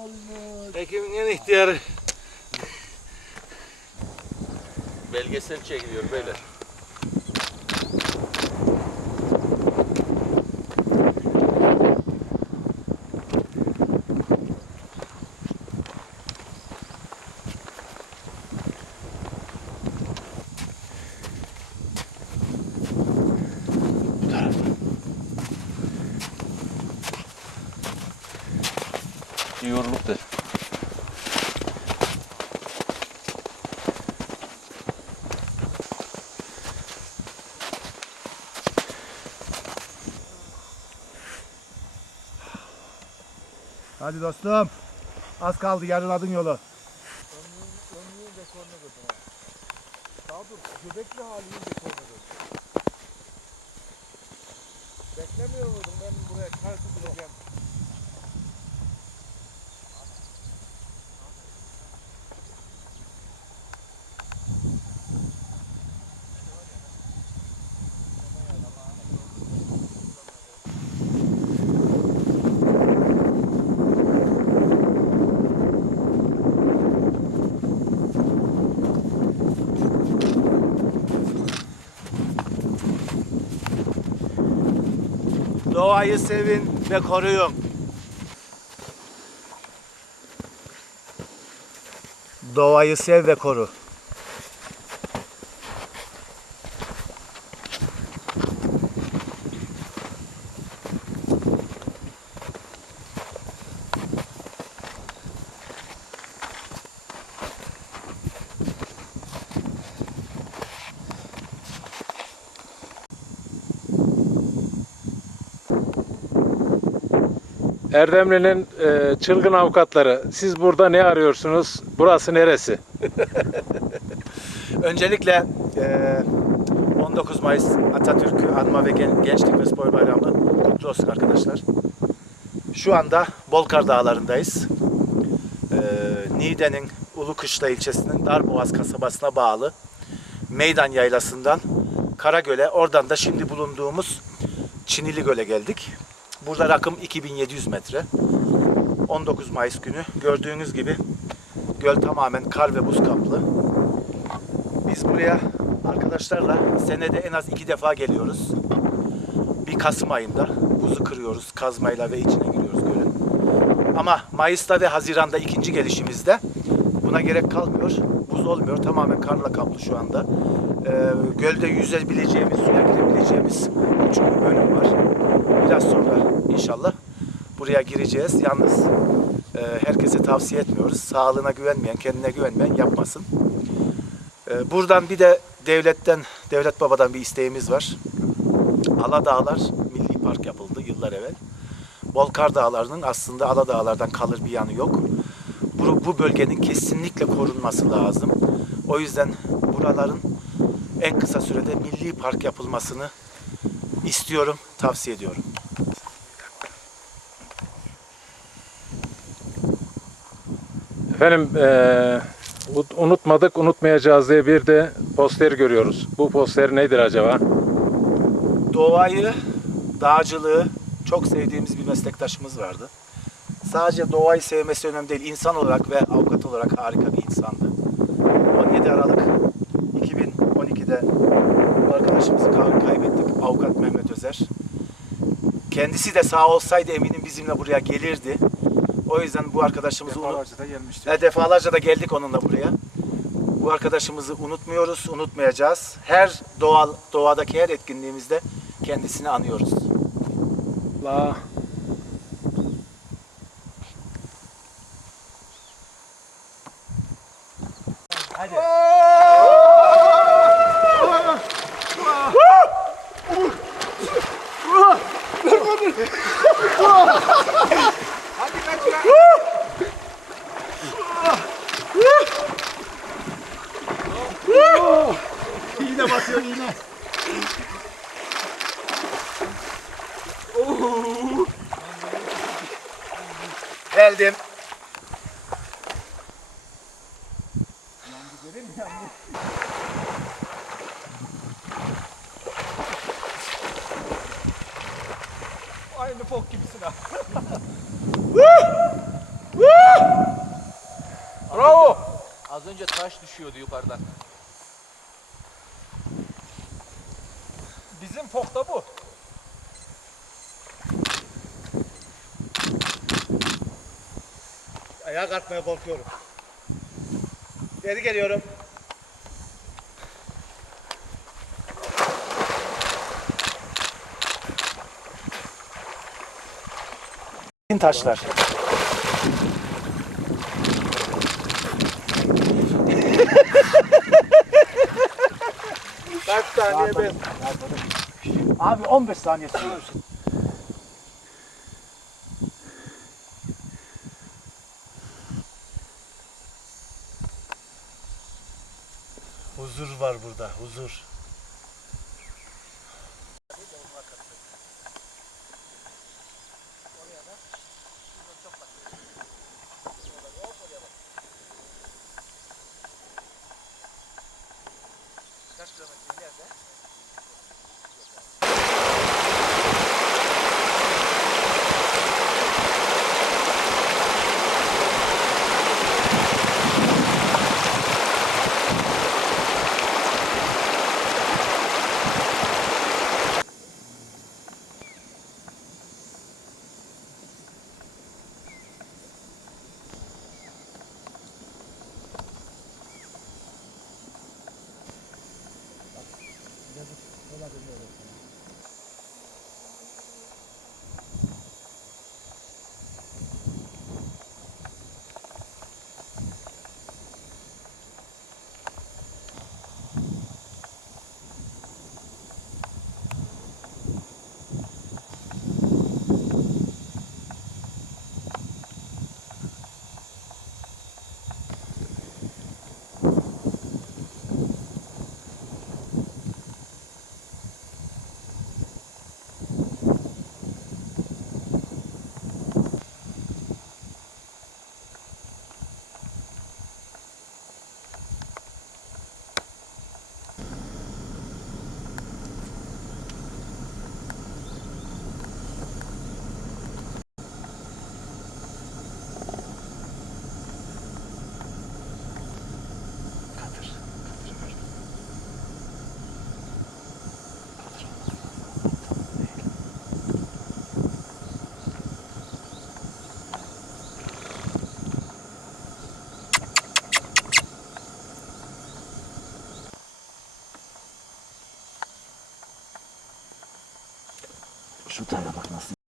olmuş. Ekim'in en ihtiyarı. Belgesel çekiliyor beyler. Hadi dostum. Az kaldı yarıladın yolu. Daha dur. Göbekli halini de koymadım. Beklemiyor muydum ben buraya karşı duracağım. Doğayı sevin ve koruyun. Doğayı sev ve koru. Erdemli'nin e, çılgın avukatları. Siz burada ne arıyorsunuz? Burası neresi? Öncelikle eee, 19 Mayıs Atatürk Anma ve Gen- Gençlik ve Spor Bayramı kutlu olsun arkadaşlar. Şu anda Bolkar Dağları'ndayız. Eee Niğde'nin Ulukışla ilçesinin Darboğaz kasabasına bağlı Meydan Yaylası'ndan Karagöl'e, oradan da şimdi bulunduğumuz Çinili Göl'e geldik. Burada rakım 2700 metre. 19 Mayıs günü gördüğünüz gibi göl tamamen kar ve buz kaplı. Biz buraya arkadaşlarla senede en az iki defa geliyoruz. Bir Kasım ayında buzu kırıyoruz kazmayla ve içine giriyoruz gölün. Ama Mayıs'ta ve Haziran'da ikinci gelişimizde buna gerek kalmıyor. Buz olmuyor. Tamamen karla kaplı şu anda. Ee, gölde yüzebileceğimiz, suya girebileceğimiz küçük bir bölüm var. Biraz sonra inşallah buraya gireceğiz. Yalnız e, herkese tavsiye etmiyoruz. Sağlığına güvenmeyen, kendine güvenmeyen yapmasın. Ee, Buradan bir de devletten, devlet babadan bir isteğimiz var. Aladağlar Milli Park yapıldı yıllar evvel. Bolkar Dağları'nın aslında Aladağlar'dan kalır bir yanı yok. Bu, bu bölgenin kesinlikle korunması lazım. O yüzden buraların en kısa sürede milli park yapılmasını istiyorum, tavsiye ediyorum. Efendim e, ut- unutmadık unutmayacağız diye bir de poster görüyoruz. Bu poster nedir acaba? doğayı, dağcılığı çok sevdiğimiz bir meslektaşımız vardı. Sadece doğayı sevmesi önemli değil. İnsan olarak ve avukat olarak harika bir insandı. 17 Aralık 2012'de bu arkadaşımızı kay- kaybettik. Avukat Mehmet Özer. Kendisi de sağ olsaydı eminim bizimle buraya gelirdi. O yüzden bu arkadaşımızı unut- da gelmişti. e, defalarca da geldik onunla buraya. Bu arkadaşımızı unutmuyoruz, unutmayacağız. Her doğal doğadaki her etkinliğimizde kendisini anıyoruz. La. İğne. Geldim. Aynı fok gibisin ha. önce taş düşüyordu yukarıdan. Bizim fokta bu. Ayağa kalkmaya korkuyorum. Geri geliyorum. taşlar. Kaç saniye ben? Abi 15 saniye sürüyor. Huzur var burada, huzur. Kaç kilometre